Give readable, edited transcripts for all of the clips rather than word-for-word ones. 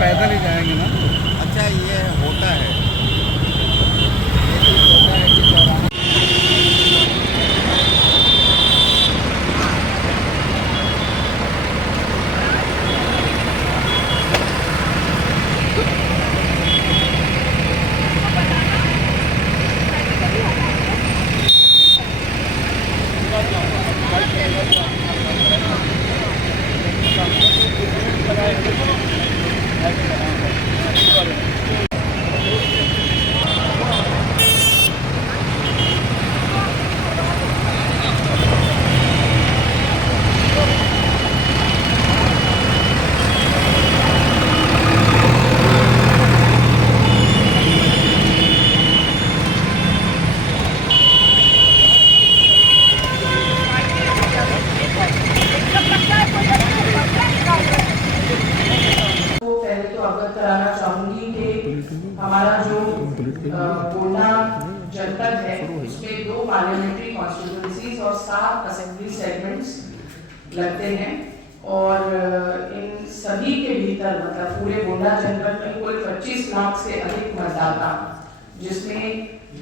पैदल ही जाएंगे ना। अच्छा ये होता है, ये चीज़ होता है कि चौराहा कराना चाहूंगी कि हमारा जो गोंडा जनपद है उसमें 2 पार्लियामेंट्री कॉन्स्टिट्यूंसीज और 7 असेंबली सेगमेंट्स लगते हैं और इन सभी के भीतर मतलब पूरे गोंडा जनपद में कुल 25 लाख से अधिक मतदाता, जिसमें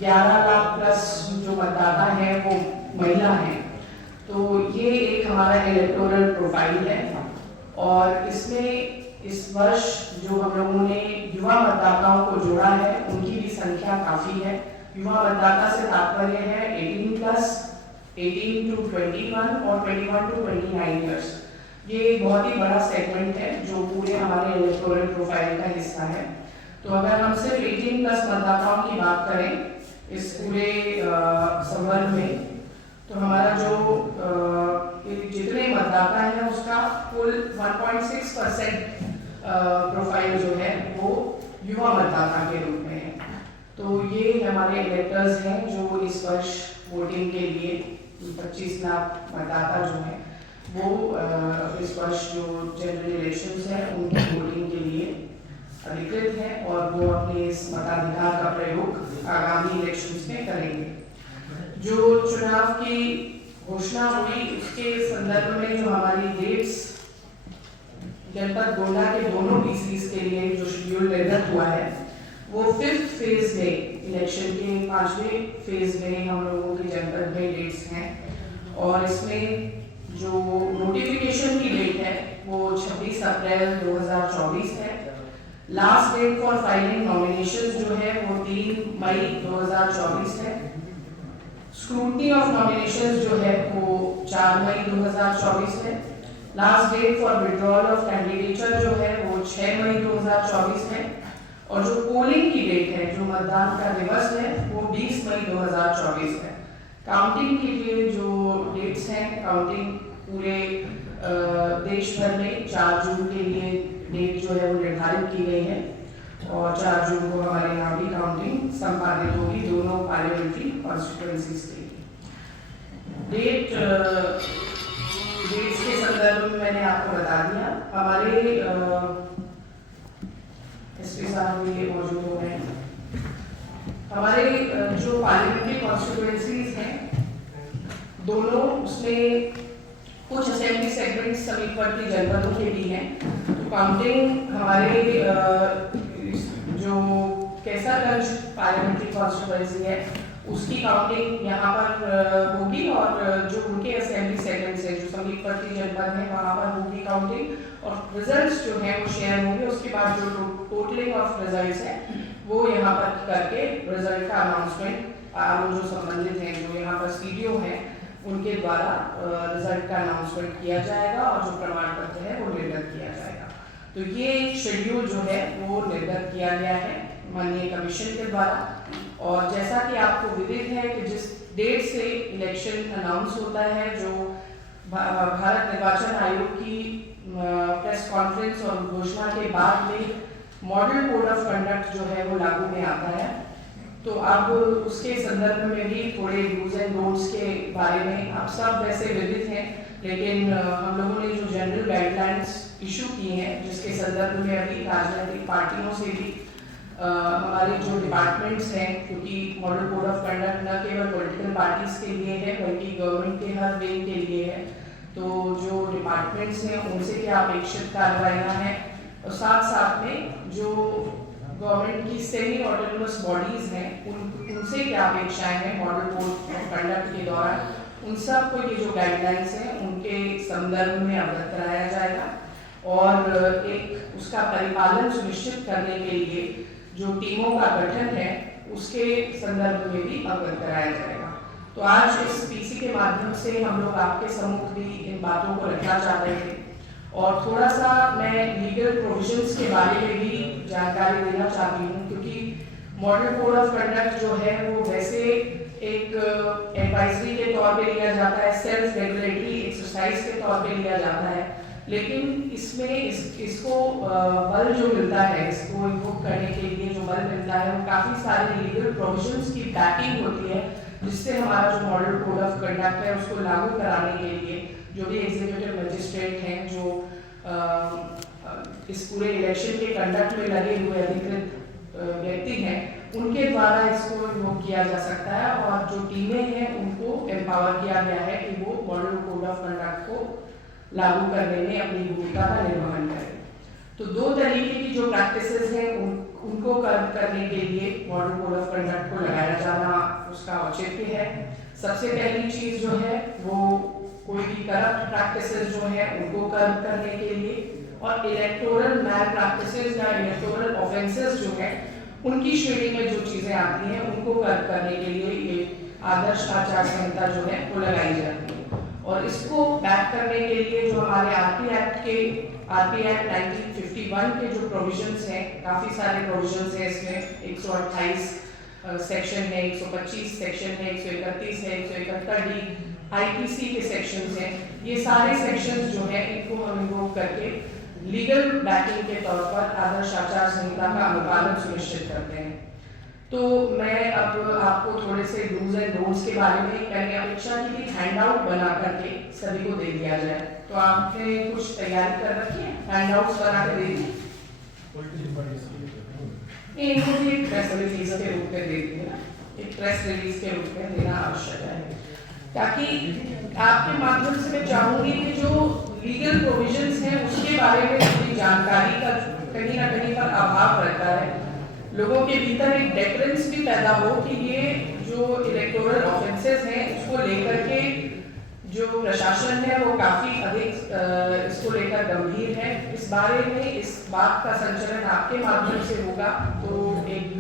11 लाख प्लस जो मतदाता है वो महिला है। तो ये एक हमारा इलेक्टोरल प्रोफाइल है और इसमें इस वर्ष जो हम लोगों ने युवा मतदाताओं को जोड़ा है उनकी भी संख्या काफी है। युवा मतदाता से तात्पर्य है 18 प्लस, 18 टू 21 और 21 टू 29 इयर्स। ये बहुत ही बड़ा सेगमेंट है जो पूरे हमारे इलेक्टोरल प्रोफाइल का हिस्सा है। तो अगर हम सिर्फ 18 प्लस मतदाताओं की बात करें इस पूरे संवर्ग में, तो हमारा जो जितने मतदाता हैं उसका कुल 1.6% प्रोफाइल जो है वो युवा मतदाता के रूप में है। तो ये हमारे इलेक्टर्स हैं जो इस वर्ष वोटिंग के लिए 25 लाख मतदाता जो है वो इस वर्ष जो जनरल इलेक्शंस हैं उनकी वोटिंग के लिए अधिकृत हैं और वो अपने इस मताधिकार का प्रयोग आगामी इलेक्शंस में करेंगे। जो चुनाव की घोषणा हुई उसके संदर्भ में जो हमारी डेट्स जनपद गोंडा के दोनों पीसीस के लिए जो शेड्यूल निर्गत हुआ है वो 5th फेज में इलेक्शन के 5वें फेज में हम लोगों की जनपद में डेट्स हैं और इसमें जो नोटिफिकेशन की डेट है वो 26 अप्रैल 2024 है। Last date for filing nominations जो है वो 3 मई 2024 है। स्क्रूटनी ऑफ नॉमिनेशंस जो है वो 4 मई 2024 है। Last date for withdrawal of candidature जो है वो 6 मई 2024 है और जो पोलिंग की डेट है, जो मतदान का दिवस है वो 20 मई 2024 है। काउंटिंग के लिए जो डेट्स हैं, काउंटिंग पूरे देश भर में 4 जून के लिए डेट जो है वो निर्धारित की गई है और 4 जून को हमारे यहाँ भी काउंटिंग संपादित होगी दोनों पार्लियामेंट्री कॉन्स्टिट्यूएंसीज के लिए। डेट्स के संदर्भ में मैंने आपको बता दिया। हमारे एसपी साहब भी मौजूद हो गए हैं। हमारे जो पार्लियामेंट्री कॉन्स्टिट्यूएंसीज हैं दोनों, उसमें कुछ असेंबली सेगमेंट समीपवर्ती जनपदों के भी हैं। तो काउंटिंग हमारे जो कैसागंज पार्लियामेंट्री कॉन्स्टिट्यूएंसी है उसकी काउंटिंग यहाँ पर होगी और जो उनके असेंबली सेगमेंट्स हैं जो समीपवर्ती जनपद है वहाँ पर होगी काउंटिंग और रिजल्ट्स जो हैं वो शेयर होंगे। उसके बाद जो टोटलिंग ऑफ रिजल्ट्स है वो यहाँ पर करके रिजल्ट का अनाउंसमेंट जो संबंधित हैं, जो यहाँ पर सीडीओ हैं उनके द्वारा रिजल्ट का अनाउंसमेंट किया जाएगा और जो प्रमाण पत्र है वो निर्गत किया जाएगा। तो ये शेड्यूल जो है वो निर्गत किया गया है माननीय कमीशन के द्वारा और जैसा कि आपको विदित है कि जिस डेट से इलेक्शन अनाउंस होता है, जो भारत निर्वाचन आयोग की प्रेस कॉन्फ्रेंस और घोषणा के बाद में मॉडल कोड ऑफ कंडक्ट जो है वो लागू में आता है। तो अब उसके संदर्भ में भी थोड़े डूज एंड डोंट्स के बारे में आप सब वैसे विदित हैं, लेकिन हम लोगों ने जो जनरल गाइडलाइंस इशू की हैं जिसके संदर्भ में अभी राजनीतिक पार्टियों से भी हमारे जो डिपार्टमेंट्स हैं, क्योंकि मॉडल कोड ऑफ कंडक्ट न केवल पॉलिटिकल पार्टीज के लिए है बल्कि गवर्नमेंट के हर विंग के लिए है, तो जो डिपार्टमेंट्स हैं उनसे क्या अपेक्षित कार्रवाइयाँ हैं और साथ साथ में जो गवर्नमेंट की सेमी ऑटोनोमस बॉडीज हैं उनसे क्या अपेक्षाएं हैं मॉडल कोड ऑफ कंडक्ट के दौरान, उन सब को ये जो गाइडलाइंस हैं उनके संदर्भ में अवगत कराया जाएगा और एक उसका परिपालन सुनिश्चित करने के लिए जो टीमों का गठन है उसके संदर्भ में भी अवगत कराया जाएगा। तो आज इस पीसी के माध्यम से हम लोग आपके सम्मुख भी इन बातों को रखना चाहते थे और थोड़ा सा मैं लीगल प्रोविजंस के बारे में भी जानकारी देना चाहती हूँ, क्योंकि मॉडल कोड ऑफ कंडक्ट जो है वो वैसे एक एडवाइजरी के तौर पे लिया जाता है, सेल्फ रेगुलेटरी एक्सरसाइज के तौर पे लिया जाता है, लेकिन इसमें इसको बल जो मिलता है, इसको इन्वोक करने के लिए जो बल मिलता है वो काफ़ी सारे लीगल प्रोविजंस की बैकिंग होती है, जिससे हमारा जो मॉडल कोड ऑफ कंडक्ट है उसको लागू कराने के लिए जो भी एग्जीक्यूटिव मजिस्ट्रेट हैं, जो इस पूरे इलेक्शन के कंडक्ट में लगे हुए अधिकृत व्यक्ति हैं, उनके द्वारा इसको इन्वोक किया जा सकता है और जो टीमें हैं उनको एम्पावर किया गया है कि वो मॉडल कोड ऑफ कंडक्ट को लागू करने में अपनी भूमिका का निर्वहन करें। तो दो तरीके की जो प्रैक्टिसेस हैं उनको करने के लिए मॉडल कोड ऑफ कंडक्ट को लगाया जाना उसका औचित्य है। सबसे पहली चीज जो है वो कोई भी करप्ट प्रैक्टिसेस जो है उनको करने के लिए और इलेक्टोरल मैल प्रैक्टिसेस या इलेक्टोरल ऑफेंसेस जो है उनकी श्रेणी में जो चीजें आती हैं उनको करने के लिए ये आदर्श आचार संहिता जो है वो लगाई जाती है। और इसको बैक करने के लिए जो हमारे आरपी एक्ट 1951 के जो प्रोविजंस हैं, काफी सारे प्रोविजंस हैं इसमें, 128 सेक्शन है, 125 सेक्शन है, 131 है, 171 डी आईपीसी के सेक्शंस हैं, ये सारे सेक्शंस जो है इनको हम इन्वोक करके लीगल बैकिंग के तौर पर आदर्श आचार संहिता का अनुपालन सुनिश्चित करते हैं। तो मैं अब आपको थोड़े से डूज एंड डोंट्स के बारे में मैंने अपेक्षा की थी हैंडआउट बना करके सभी को दे दिया जाए, तो आपने कुछ तैयारी कर रखी है, हैंडआउट्स बना के दे दी इनको भी प्रेस रिलीज के रूप में दे दी ना, एक प्रेस रिलीज के रूप में देना आवश्यक है, ताकि आपके माध्यम से मैं चाहूंगी कि जो लीगल प्रोविजंस हैं उसके बारे में थोड़ी जानकारी का कहीं ना कहीं पर अभाव रहता है, लोगों के भीतर एक डेफरेंस भी पैदा हो कि ये जो इलेक्टोरल ऑफेंसेस हैं उसको लेकर के जो प्रशासन है वो काफी अधिक इसको लेकर गंभीर है। इस बारे में इस बात का संचालन आपके माध्यम से होगा तो एक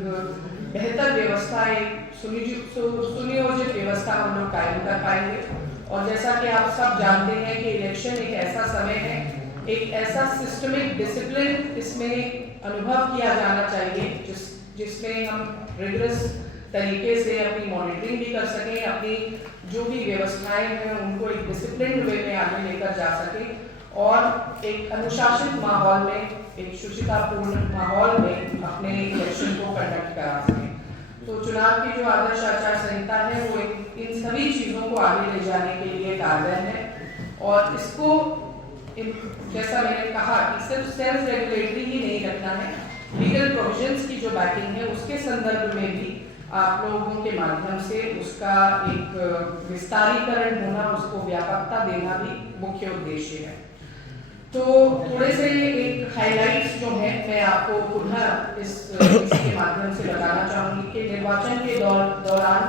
बेहतर व्यवस्था, एक सुनियोजित व्यवस्था हम लोग कायम कर पाएंगे। और जैसा कि आप सब जानते हैं कि इलेक्शन एक ऐसा समय है, एक ऐसा सिस्टमिक डिसिप्लिन इसमें अनुभव किया जाना चाहिए जिसमें हम रिगरस तरीके से अपनी मॉनिटरिंग भी कर सकें, अपनी जो भी व्यवस्थाएं हैं उनको एक डिसिप्लिन वे में आगे लेकर जा सकें और एक अनुशासित माहौल में, एक शुचितापूर्ण माहौल में अपने इलेक्शन को कंडक्ट करा सकें। तो चुनाव की जो आदर्श आचार संहिता है वो इन सभी चीज़ों को आगे ले जाने के लिए कारगर है और इसको जैसा मैंने कहा कि सिर्फ सेल्फ रेगुलेटरी ही नहीं रखना है, लीगल प्रोविजंस की जो बैकिंग है उसके संदर्भ में भी आप लोगों के माध्यम से उसका एक विस्तारीकरण होना, उसको व्यापकता देना भी मुख्य उद्देश्य है। तो थोड़े से एक हाइलाइट्स जो है मैं आपको पुनः इसके माध्यम से बताना चाहूँगी कि निर्वाचन के दौरान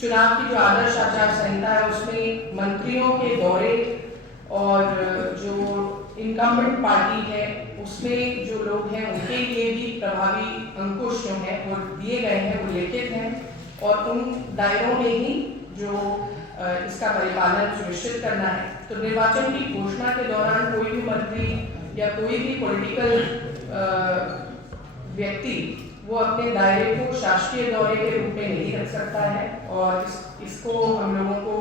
चुनाव की जो आदर्श आचार संहिता है उसमें मंत्रियों के दौरे और जो इनकम्बेंट पार्टी है उसमें जो लोग हैं उनके लिए भी प्रभावी अंकुश जो है वो दिए गए हैं, वो लिखित हैं और उन दायरों में ही जो इसका परिपालन सुनिश्चित करना है। तो निर्वाचन की घोषणा के दौरान कोई भी मंत्री या कोई भी पॉलिटिकल व्यक्ति वो अपने दायरे को शासकीय दौरे के रूप में नहीं रख सकता है और इसको हम लोगों को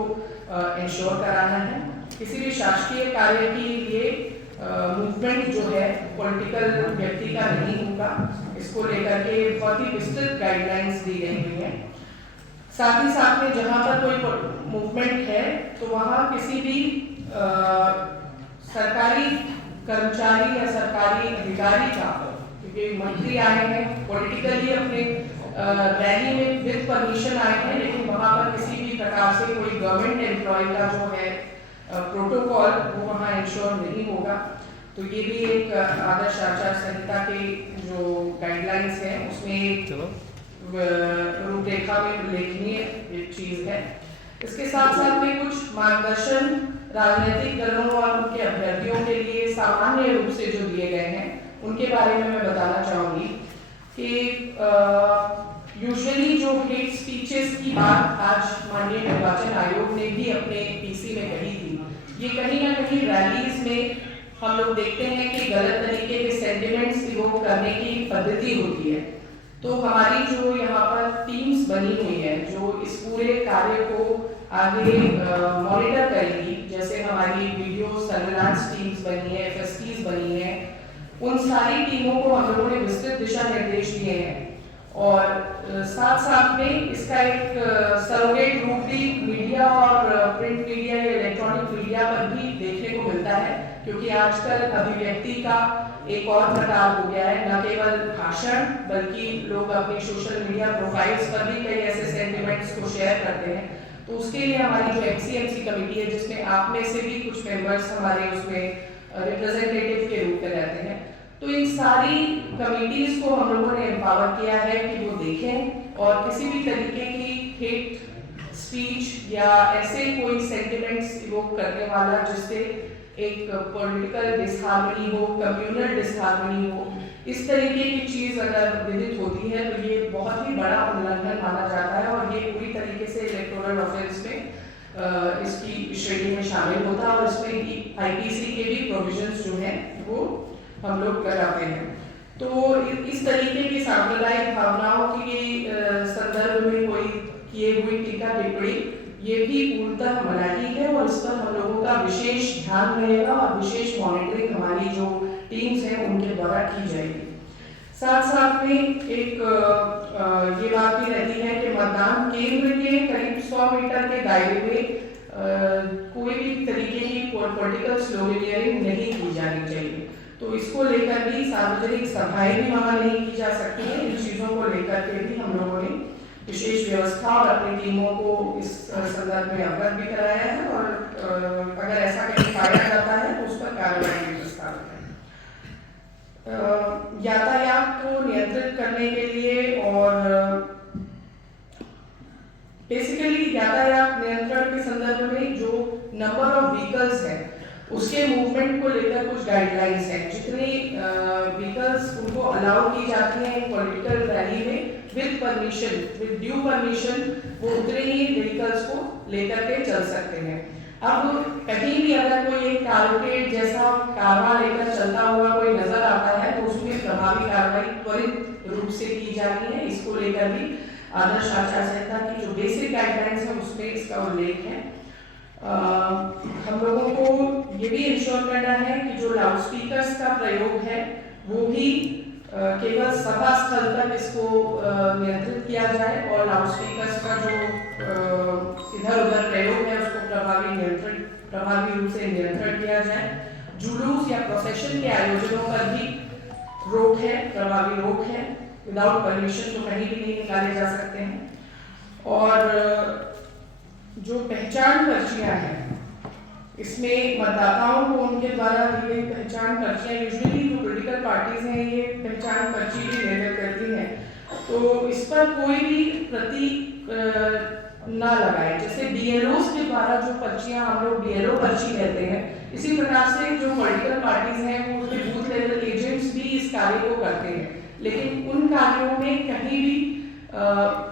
इंश्योर कराना है। किसी भी शासकीय कार्य के लिए मूवमेंट जो है पॉलिटिकल व्यक्ति का नहीं होगा, इसको लेकर के बहुत ही विस्तृत गाइडलाइंस दी गई हुई है। साथ ही साथ में जहाँ पर कोई मूवमेंट है तो वहाँ किसी भी सरकारी कर्मचारी या सरकारी अधिकारी का, क्योंकि मंत्री आए हैं पॉलिटिकली अपने रैली में विद परमिशन आए हैं, लेकिन वहाँ पर किसी भी प्रकार से कोई गवर्नमेंट एम्प्लॉय का जो है प्रोटोकॉल वो वहाँ इंश्योर नहीं होगा। तो ये भी एक आदर्श आचार संहिता के जो गाइडलाइंस हैं उसमें एक रूपरेखा में उल्लेखनीय एक चीज है। इसके साथ साथ में कुछ मार्गदर्शन राजनीतिक दलों और उनके अभ्यर्थियों के लिए सामान्य रूप से जो दिए गए हैं उनके बारे में मैं बताना चाहूंगी कि यूजुअली जो हेट स्पीचेस की बात आज माननीय निर्वाचन आयोग ने भी अपने पीसी में कही थी, ये कहीं ना कहीं रैलीज में हम लोग देखते हैं कि गलत तरीके के सेंटिमेंट्स इवोक करने की पद्धति होती है। तो हमारी जो यहाँ पर टीम्स बनी हुई है जो इस पूरे कार्य को आगे मॉनिटर करेगी, जैसे हमारी वीडियो सर्विलांस टीम्स बनी है, एफएसटीज बनी है, उन सारी टीमों को हम लोगों ने विस्तृत दिशा निर्देश दिए हैं और साथ साथ में इसका एक सरोगेट रूप भी मीडिया और प्रिंट मीडिया या इलेक्ट्रॉनिक मीडिया पर भी देखने को मिलता है, क्योंकि आजकल अभिव्यक्ति का एक और प्रकार हो गया है, न केवल भाषण बल्कि लोग अपनी सोशल मीडिया प्रोफाइल्स पर भी कई ऐसे सेंटिमेंट्स को शेयर करते हैं। तो उसके लिए हमारी जो एक्सीएमसी कमेटी है जिसमें आप में से भी कुछ मेंबर्स हमारे उसमें रिप्रेजेंटेटिव के रूप में रहते हैं, तो इन सारी कमिटीज को हम लोगों ने एम्पावर किया है कि वो देखें और किसी भी तरीके की हेट स्पीच या ऐसे कोई सेंटिमेंट्स इवोक करने वाला जिससे एक पॉलिटिकल डिसहार्मनी हो, कम्युनल डिसहार्मनी हो, इस तरीके की चीज अगर विदित होती है तो ये बहुत ही बड़ा उल्लंघन माना जाता है और ये पूरी तरीके से इलेक्टोरल ऑफेंस में इसकी श्रेणी में शामिल होता है और इसमें आईपीसी के भी प्रोविजंस जो हैं वो हम लोग कराते हैं। तो इस तरीके की सांप्रदायिक भावनाओं की संदर्भ में कोई किए हुई टीका टिप्पणी ये भी पूर्णतः मनाही है और इस पर हम लोगों का विशेष ध्यान रहेगा और विशेष मॉनिटरिंग हमारी जो टीम्स हैं उनके द्वारा की जाएगी। साथ साथ में एक ये बात भी रहती है कि मतदान केंद्र के करीब 100 मीटर के दायरे में कोई भी तरीके की पॉलिटिकल स्लोगनियरिंग नहीं की जानी चाहिए। तो इसको लेकर भी सार्वजनिक सभाएं भी वहां नहीं की जा सकती हैं। इन चीजों को लेकर के भी हम लोगों ने विशेष व्यवस्था और अपनी टीमों को इस संदर्भ में अवगत भी कराया है और अगर ऐसा कहीं पाया जाता है तो उस पर कार्रवाई भी प्रस्तावित है। यातायात को नियंत्रित करने के लिए और बेसिकली यातायात नियंत्रण के संदर्भ में जो नंबर ऑफ व्हीकल्स है उसके मूवमेंट को लेकर कुछ गाइडलाइंस हैं। जितनी व्हीकल्स उनको अलाउ की जाती हैं पॉलिटिकल रैली में with permission, with due permission, वो उतने ही व्हीकल्स को लेकर के चल सकते हैं। अब कहीं भी अगर कोई एक कारपोरेट जैसा कारवां लेकर चलता हुआ कोई नजर आता है तो उसमें प्रभावी कार्रवाई त्वरित रूप से की जानी है। इसको लेकर भी आदर्श आचार संहिता की जो बेसिक गाइडलाइंस है उसमें इसका उल्लेख है। हम लोगों को ये भी इंश्योर करना है कि जो लाउड स्पीकर्स का प्रयोग है वो भी केवल सभा स्थल तक इसको नियंत्रित किया जाए और लाउड स्पीकर्स का जो इधर उधर प्रयोग है उसको प्रभावी रूप से नियंत्रण किया जाए। जुलूस या प्रोसेशन के आयोजनों पर भी रोक है, प्रभावी रोक है। विदाउट परमिशन तो कहीं भी नहीं निकाले जा सकते हैं। और जो पहचान पर्चियां हैं इसमें मतदाताओं को उनके द्वारा दी गई पहचान पर्चियां, यूजुअली जो पॉलिटिकल पार्टीज हैं ये पहचान पर्ची भी निर्गत करती हैं, तो इस पर कोई भी प्रतीक ना लगाए। जैसे बीएलओस के द्वारा जो पर्चियां हम लोग बीएलओ पर्ची कहते हैं, इसी प्रकार से जो पॉलिटिकल पार्टीज हैं वो उसके बूथ लेवल एजेंट्स भी इस कार्य को करते हैं, लेकिन उन कार्यों में कहीं भी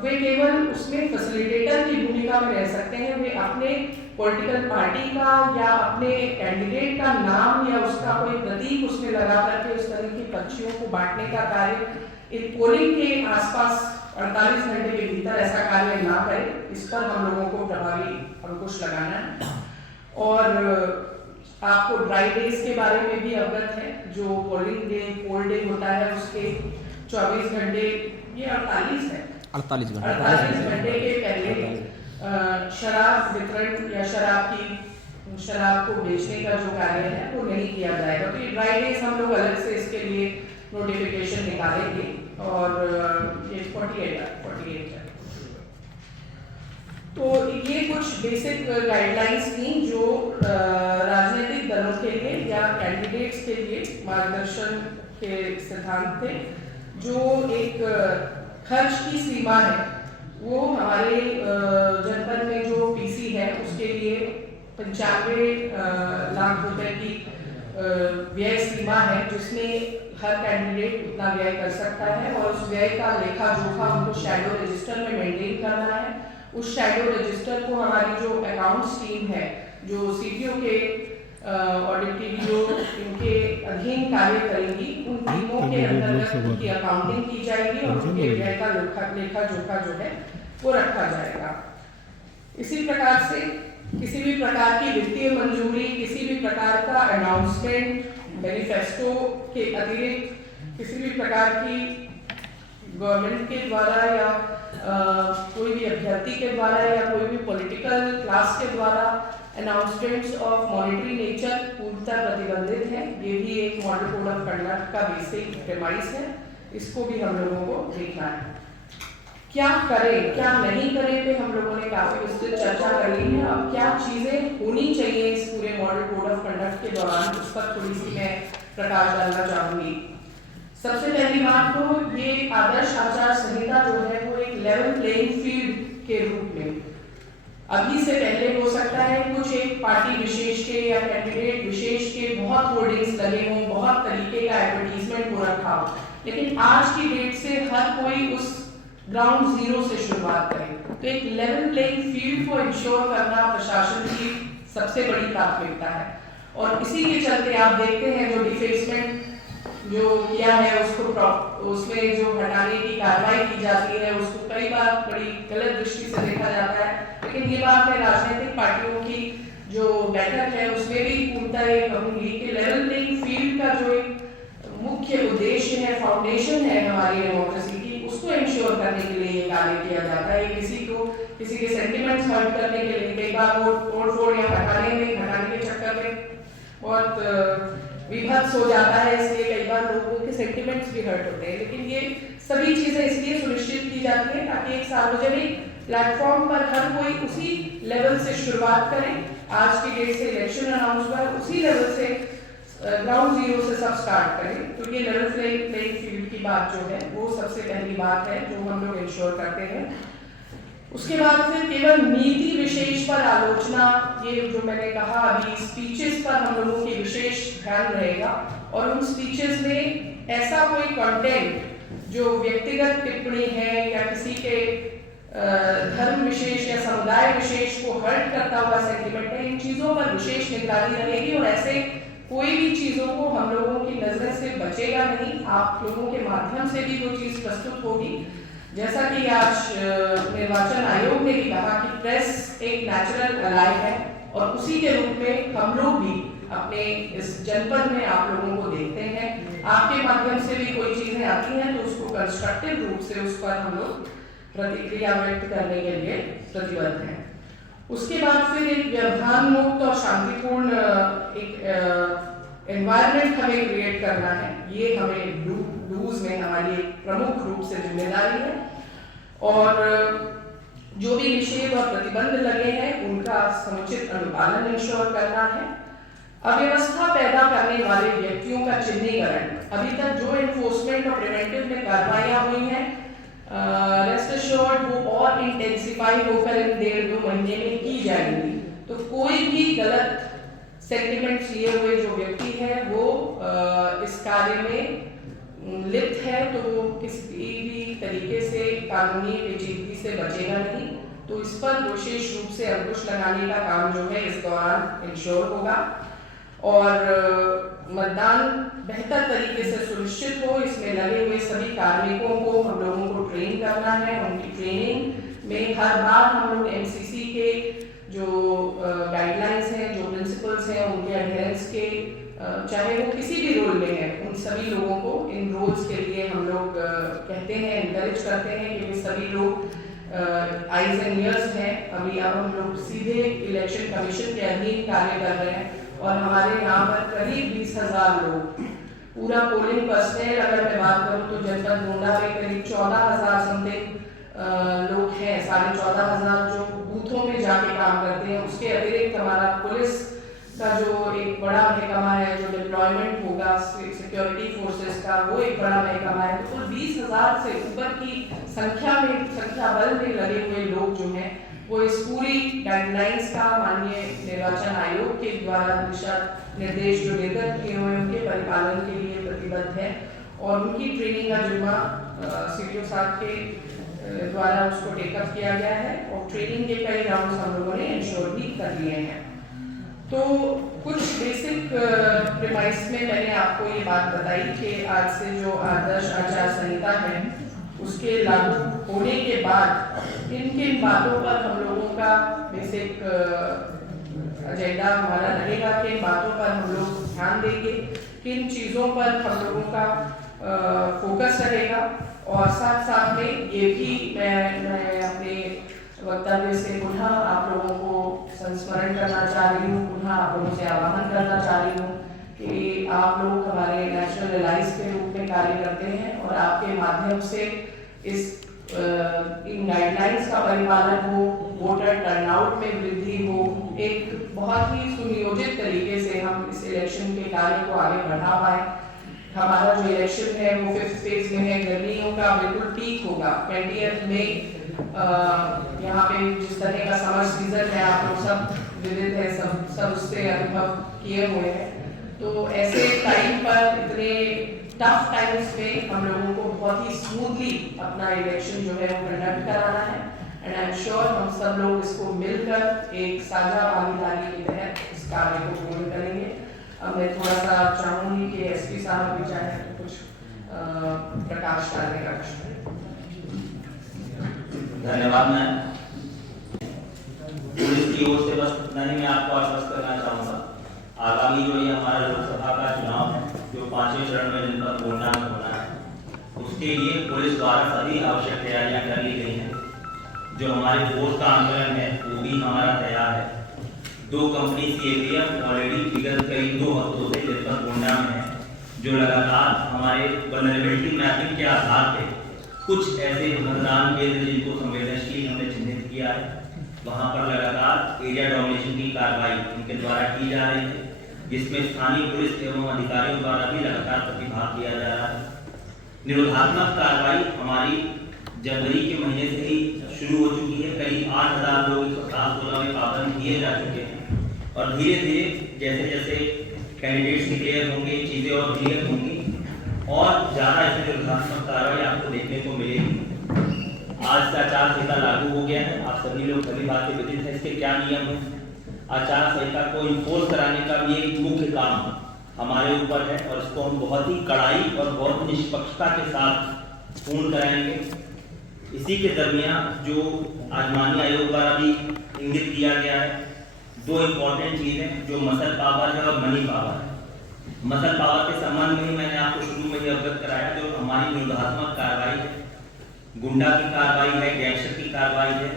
वे केवल उसमें फैसिलिटेटर की भूमिका में रह सकते हैं। वे अपने पॉलिटिकल पार्टी का या अपने कैंडिडेट का नाम या उसका कोई प्रतीक उसमें लगा करके उस तरह की पर्चियों को बांटने का कार्य एक पोलिंग के आसपास 48 घंटे के भीतर ऐसा कार्य ना करें। इस पर हम लोगों को प्रभावी अंकुश लगाना है। और आपको ड्राई डेज के बारे में भी अवगत है। जो पोलिंग डे पोल डे होता है उसके 24 घंटे, ये 48 है, 48 घंटे के पहले शराब वितरण या शराब को बेचने का जो कार्य है वो नहीं किया जाएगा। तो ये ड्राई डेज हम लोग अलग से इसके लिए नोटिफिकेशन निकालेंगे और ये 48 है। तो ये कुछ बेसिक गाइडलाइंस थी जो राजनीतिक दलों के लिए या कैंडिडेट्स के लिए मार्गदर्शन के सिद्धांत थे। जो एक खर्च की सीमा है वो हमारे जनपद में जो पीसी है उसके लिए 95 लाख रुपए की व्यय सीमा है, जिसमें हर कैंडिडेट उतना व्यय कर सकता है और उस व्यय का लेखा जोखा हमको शैडो रजिस्टर में मेंटेन करना है। उस शैडो रजिस्टर को हमारी जो अकाउंट्स टीम है, जो सीटीओ के ऑडिट टीडीओ इनके अधीन कार्य करेंगी, उन टीमों के अंतर्गत उनकी अकाउंटिंग की जाएगी और उनके व्यय का लेखा जोखा जो है वो रखा जाएगा। इसी प्रकार से किसी भी प्रकार की वित्तीय मंजूरी, किसी भी प्रकार का अनाउंसमेंट, मैनिफेस्टो के अतिरिक्त किसी भी प्रकार की गवर्नमेंट के द्वारा या कोई भी अभ्यर्थी के द्वारा या कोई भी पॉलिटिकल क्लास के द्वारा अनाउंसमेंट्स ऑफ मॉनिटरी नेचर पूर्णतः प्रतिबंधित है। ये भी एक मॉडल कोड ऑफ कंडक्ट का बेसिक प्रेमाइस है, इसको भी हम लोगों को देखना है। क्या करें क्या नहीं करें पे हम लोगों ने काफी विस्तृत चर्चा कर ली है। अब क्या चीजें होनी चाहिए इस पूरे मॉडल कोड ऑफ कंडक्ट के दौरान, उस पर थोड़ी सी मैं प्रकाश डालना चाहूंगी। सबसे पहली बात तो ये आदर्श आचार संहिता जो है वो एक लेवल प्लेइंग फील्ड के रूप में अभी से पहले हो सकता है कुछ एक पार्टी विशेष के या कैंडिडेट विशेष के बहुत होर्डिंग्स लगे हों, बहुत तरीके का एडवर्टीजमेंट हो रखा हो, लेकिन आज की डेट से हर कोई उस ग्राउंड जीरो से शुरुआत करें। तो एक लेवल प्लेइंग फील्ड को इंश्योर करना प्रशासन की सबसे बड़ी प्राथमिकता है और इसी के चलते आप देखते हैं जो डिफेसमेंट जो किया है उसमें जो हटाने की कार्रवाई की जाती है उसको कई बार बड़ी गलत दृष्टि से देखा जाता है। लेकिन ये बात मैं राजनीतिक पार्टियों की जो बैठक है उसमें भी पूर्णतः ये कहूंगी कि लेवल प्लेइंग फील्ड का जो एक मुख्य उद्देश्य है, फाउंडेशन है हमारी डेमोक्रेसी की, उसको इंश्योर करने के लिए ये कार्य किया जाता है। किसी के सेंटिमेंट्स हर्ट करने के लिए कई बार तोड़ फोड़ या हटाने के चक्कर में बहुत विभत्स हो जाता है, इसलिए कई बार लोगों के सेंटिमेंट्स भी हर्ट होते हैं। लेकिन ये सभी चीजें इसलिए सुनिश्चित की जाती है ताकि एक सार्वजनिक प्लेटफॉर्म पर हर कोई उसी लेवल से शुरुआत करे। आज की डेट से इलेक्शन अनाउंस हुआ, उसी लेवल से ग्राउंड जीरो से सब स्टार्ट करें। तो ये लेवल प्लेइंग फील्ड की बात जो है वो सबसे पहली बात है जो हम लोग इंश्योर करते हैं। उसके बाद फिर केवल नीति विशेष पर आलोचना, ये जो मैंने कहा अभी स्पीचेस पर हम लोगों की विशेष ध्यान रहेगा और उन स्पीचेस में ऐसा कोई कंटेंट जो व्यक्तिगत टिप्पणी है या किसी के धर्म विशेष या समुदाय विशेष को हर्ट करता हुआ सेंटिमेंट है, इन चीजों पर विशेष निगरानी रहेगी और ऐसे कोई भी चीजों को हम लोगों की नजर से बचेगा नहीं। आप लोगों के माध्यम से भी वो चीज प्रस्तुत होगी। जैसा कि आज निर्वाचन आयोग ने भी कहा कि प्रेस एक नेचुरल अलाय है और उसी के रूप में हम लोग भी अपने इस जनपद में आप लोगों को देखते हैं। आपके माध्यम से भी कोई चीजें आती हैं तो उसको कंस्ट्रक्टिव रूप से उस पर हम लोग प्रतिक्रिया व्यक्त करने के लिए प्रतिबद्ध हैं। उसके बाद फिर एक व्यवधान मुक्त और शांतिपूर्ण एक एनवायरनमेंट हमें क्रिएट करना है। ये हमें डूज में हमारी एक प्रमुख रूप से जिम्मेदारी है और जो भी निषेध और प्रतिबंध लगे हैं उनका समुचित अनुपालन इंश्योर करना है। अव्यवस्था पैदा करने वाले व्यक्तियों का चिन्हीकरण, अभी तक जो एनफोर्समेंट और प्रिवेंटिव में कार्रवाइयां हुई हैं रेस्ट एश्योर्ड वो और इंटेंसिफाई होकर इन 1.5-2 महीने में की जाएंगी। तो कोई भी गलत सेंटिमेंट्स लिए हुए जो व्यक्ति है वो इस कार्य में लिप्त है तो वो किसी भी तरीके से कानूनी पेचीदगी से बचेगा नहीं। तो इस पर विशेष रूप से अंकुश लगाने का काम जो है इस दौरान इंश्योर होगा और मतदान बेहतर तरीके से सुनिश्चित हो, इसमें लगे हुए सभी कार्मिकों को हम लोगों को ट्रेन करना है। उनकी ट्रेनिंग में हर बार हम लोग एमसीसी के जो गाइडलाइंस हैं, जो प्रिंसिपल्स हैं, उनके एडहेरेंस के चाहे वो किसी भी रोल में है, उन सभी लोगों को इन रोल्स के लिए हम लोग कहते हैं, एनकरेज करते हैं कि सभी लोग आइज एंड ईयर्स हैं। अभी अब हम लोग सीधे इलेक्शन कमीशन के अधीन कार्य कर रहे हैं और हमारे यहाँ पर करीब 20,000 लोग, पूरा पोलिंग पर्सनल अगर मैं बात करूँ तो जनपद गोंडा में करीब 14,000 समथिंग लोग हैं, 14,500 जो बूथ बूथों में जाके काम करते हैं। उसके अतिरिक्त हमारा पुलिस का जो एक बड़ा महकमा है, जो डिप्लॉयमेंट होगा सिक्योरिटी फोर्सेस का, वो एक बड़ा महकमा है। तो कुल 20,000 से ऊपर की संख्या बल में लगे हुए लोग जो हैं वो इस पूरी गाइडलाइंस का माननीय निर्वाचन आयोग के द्वारा दिशा निर्देश जो निर्गत किए हुए उनके परिपालन के लिए प्रतिबद्ध है। और उनकी ट्रेनिंग का जिम्मा सीडीओ साहब के द्वारा उसको टेकअप किया गया है और ट्रेनिंग के कई राउंड्स हम लोगों ने इंश्योर भी कर लिए हैं। तो कुछ बेसिक प्रीमाइस में मैंने आपको ये बात बताई कि आज से जो आदर्श आचार संहिता है उसके लागू होने के बाद किन किन बातों पर हम लोगों का बेसिक एजेंडा हमारा रहेगा, किन बातों पर हम लोग ध्यान देंगे, किन चीज़ों पर हम लोगों का फोकस रहेगा। और साथ साथ में ये भी मैं अपने वक्तव्य से पुनः आप लोगों को संस्मरण करना चाह रही हूँ, पुनः आप लोगों से आह्वान करना चाह रही हूँ कि आप लोग हमारे नेशनल एलाइज के रूप में कार्य करते हैं और आपके माध्यम से इन गाइडलाइंस का परिपालन हो, वोटर टर्नआउट में वृद्धि हो, एक बहुत ही सुनियोजित तरीके से हम इस इलेक्शन के कार्य को आगे बढ़ा पाए। हमारा जो इलेक्शन है वो 5th फेज में है, गर्मियों का बिल्कुल पीक होगा 20 मई। यहाँ पे जिस तरह का समर सीजन है आप लोग सब विदित है, सब उससे अनुभव किए हुए हैं। तो ऐसे टाइम पर इतने टफ टाइम्स में हम लोगों को बहुत ही स्मूथली अपना इलेक्शन जो है वो कंडक्ट कराना है। एंड आई एम श्योर हम सब लोग इसको मिलकर एक साझा भागीदारी के तहत इस कार्य को पूर्ण करेंगे। अब मैं थोड़ा सा चाहूंगी कि एसपी साहब भी चाहे तो कुछ प्रकाश डालने का कुछ। धन्यवाद मैम। पुलिस की ओर से बस इतना ही मैं आपको आश्वस्त करना चाहूँगा, आगामी जो ये हमारा लोकसभा का चुनाव है जो 5वें चरण में जनपद गोंडा में होना है, उसके लिए पुलिस द्वारा सभी आवश्यक तैयारियां कर ली गई हैं। जो हमारे फोर्स का आंदोलन है वो भी हमारा तैयार है। 2 कंपनी CAPF ऑलरेडी विगत करीब 2 हफ्तों से जनपद गोंडा में है, जो लगातार हमारे वल्नरेबिलिटी मैपिंग के आधार पर कुछ ऐसे मतदान केंद्र जिनको संवेदनशील हमने चिन्हित किया है, वहां पर लगातार एरिया डोमिनेशन की कार्रवाई उनके द्वारा की जा रही है, जिसमें स्थानीय पुलिस एवं अधिकारियों द्वारा भी लगातार प्रतिभाग किया जा रहा है। निरोधात्मक कार्रवाई हमारी जनवरी के महीने से ही शुरू हो चुकी है। करीब 8,000 लोग 116 में पाबंद किए जा चुके हैं और धीरे धीरे जैसे जैसे कैंडिडेट्स डिक्लेयर होंगे, चीजें और क्लियर होंगी और ज्यादा इसमें निरोधात्मक कार्रवाई आपको देखने को मिलेगी। आज से आचार संहिता लागू हो गया है, आप सभी लोग सभी बातें विदित हैं। इसके क्या नियम है, आचार संहिता को इन्फोर्स कराने का भी एक मुख्य काम हमारे ऊपर है और इसको हम बहुत ही कड़ाई और बहुत निष्पक्षता के साथ पूर्ण कराएंगे। इसी के दरमियान जो आज माननीय आयोग द्वारा भी इंगित किया गया है, 2 इम्पोर्टेंट चीजें जो मसल पावर है और मनी पावर है। मसल पावर के संबंध में ही मैंने आपको शुरू में ही अवगत कराया, जो हमारी निरोधात्मक कार्रवाई है, गुंडा की कार्रवाई है, गैंगस्टर की कार्रवाई है।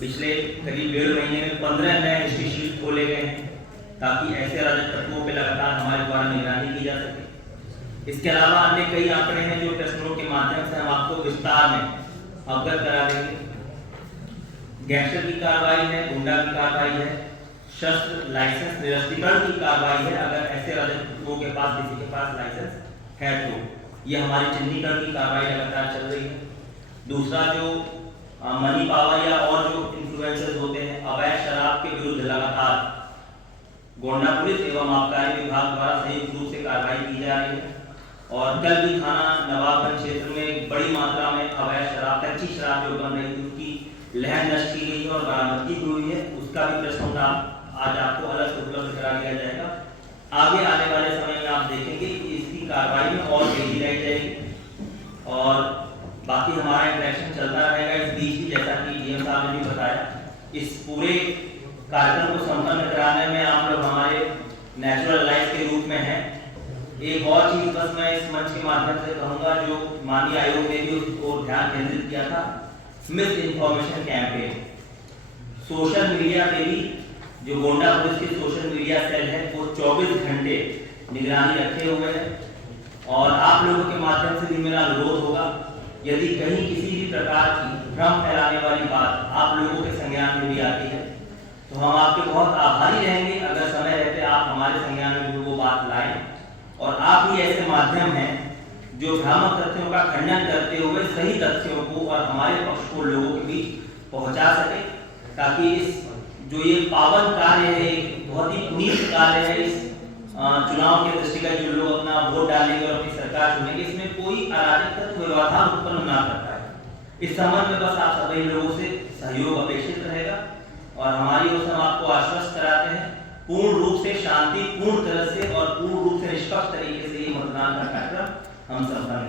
पिछले करीब 1.5 महीने में 15 नए इंस्टीट्यूट खोले गए हैं ताकि ऐसे अराजक तत्वों पर लगातार हमारे द्वारा निगरानी की जा सके। इसके अलावा अन्य कई आंकड़े हैं जो प्रश्नों के माध्यम से हम आपको विस्तार में अवगत करा देंगे। गैंगस्टर की कार्रवाई है, गुंडा की कार्रवाई है, शस्त्र लाइसेंस निरस्तीकरण की कार्रवाई है, अगर ऐसे अराजक तत्वों के पास किसी के पास लाइसेंस है तो ये हमारी चिन्हीकरण की कार्रवाई लगातार चल रही है। दूसरा जो मनी पावर या और जो इन्फ्लुएंसर्स होते हैं, अवैध शराब के विरुद्ध लगातार गोंडा पुलिस एवं आबकारी विभाग द्वारा संयुक्त रूप से कार्रवाई की जा रही है। और कल भी थाना नवाबगंज क्षेत्र में बड़ी मात्रा में अवैध शराब, कच्ची शराब जो बन रही थी उसकी लहर नष्ट की गई है और बरामदगी हुई है। उसका भी प्रश्न आज आपको अलग से उपलब्ध करा दिया जाएगा। आगे आने वाले समय में आप देखेंगे कि इसकी कार्रवाई में और तेजी लाई जाएगी और बाकी हमारा इंटरेक्शन चलता रहेगा। इस बीच भी जैसा कि डीएम साहब ने भी बताया, इस पूरे कार्यक्रम को संपन्न कराने में आप लोग हमारे नेचुरल लाइफ के रूप में हैं। एक और चीज बस मैं इस मंच के माध्यम से कहूंगा, जो माननीय आयोग ने भी उस ओर ध्यान केंद्रित किया था, miss information campaign. Social media पे भी जो गोंडा पुलिस की सोशल मीडिया सेल है वो 24 घंटे निगरानी रखे हुए हैं और आप लोगों के माध्यम से भी मेरा अनुरोध होगा, यदि कहीं किसी भी प्रकार की भ्रम फैलाने वाली बात आप लोगों के संज्ञान में भी आती है, तो हम आपके बहुत आभारी रहेंगे अगर समय रहते आप हमारे संज्ञान में भी वो बात लाएं। और आप ही ऐसे माध्यम हैं जो भ्रामक तथ्यों का खंडन करते हुए सही तथ्यों को और हमारे पक्ष को लोगों के बीच पहुंचा सके, ताकि इस जो ये पावन कार्य है, बहुत ही पुनीत कार्य है, इस चुनाव के दृष्टिगत जो लोग अपना वोट डालेंगे और अपनी सरकार चुनेंगे, इसमें कोई अराजक तत्व व्यवधान उत्पन्न ना करता है। इस संबंध में बस आप सभी लोगों से सहयोग अपेक्षित रहेगा और हमारी ओर से हम आपको आश्वस्त कराते हैं पूर्ण रूप से शांतिपूर्ण तरह से और पूर्ण रूप से निष्पक्ष तरीके से ये मतदान का कार्यक्रम हम संपन्न